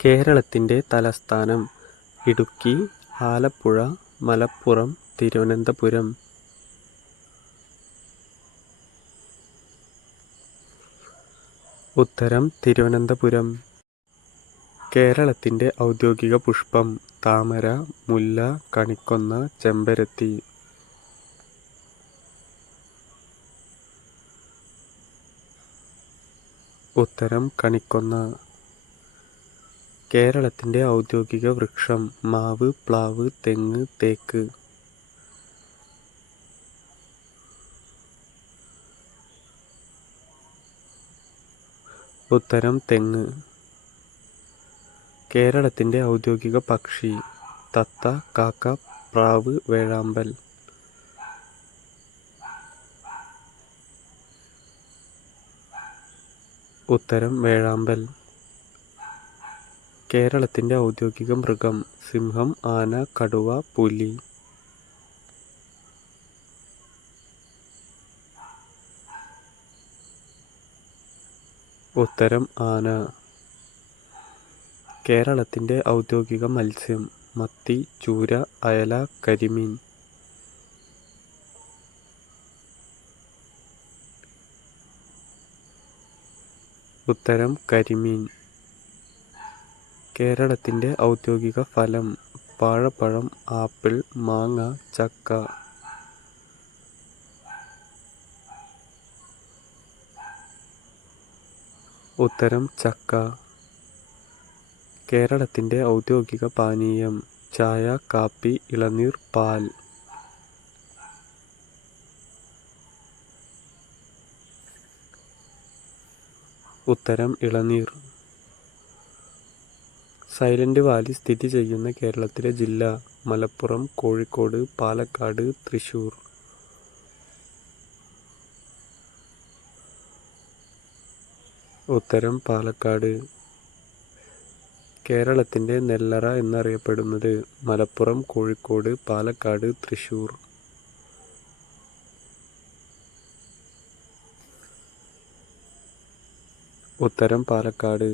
കേരളത്തിന്റെ തലസ്ഥാനം ഇടുക്കി ആലപ്പുഴ മലപ്പുറം തിരുവനന്തപുരം. ഉത്തരം തിരുവനന്തപുരം. കേരളത്തിന്റെ ഔദ്യോഗിക പുഷ്പം താമര മുല്ല കണിക്കൊന്ന ചെമ്പരത്തി. ഉത്തരം കണിക്കൊന്ന. കേരളത്തിന്റെ ഔദ്യോഗിക വൃക്ഷം മാവ് പ്ലാവ് തെങ്ങ് തേക്ക്. ഉത്തരം തെങ്ങ്. കേരളത്തിന്റെ ഔദ്യോഗിക പക്ഷി തത്ത കാക്ക പ്രാവ് വേഴാമ്പൽ. ഉത്തരം വേഴാമ്പൽ. കേരളത്തിന്റെ ഔദ്യോഗിക മൃഗം സിംഹം ആന കടുവ പുലി. ഉത്തരം ആന. കേരളത്തിന്റെ ഔദ്യോഗിക മത്സ്യം മത്തി ചൂര അയല കരിമീൻ. ഉത്തരം കരിമീൻ. കേരളത്തിന്റെ ഔദ്യോഗിക ഫലം വാഴപ്പഴം ആപ്പിൾ മാങ്ങ ചക്ക. ഉത്തരം ചക്ക. കേരളത്തിന്റെ ഔദ്യോഗിക പാനീയം ചായ കാപ്പി ഇളനീർ പാൽ. ഉത്തരം ഇളനീർ. സൈലന്റ് വാലി സ്ഥിതി ചെയ്യുന്ന കേരളത്തിലെ ജില്ല മലപ്പുറം കോഴിക്കോട് പാലക്കാട് തൃശ്ശൂർ ഉത്തരം പാലക്കാട്. കേരളത്തിന്റെ നെല്ലറ എന്നറിയപ്പെടുന്നത് മലപ്പുറം കോഴിക്കോട് പാലക്കാട് തൃശ്ശൂർ ഉത്തരം പാലക്കാട്.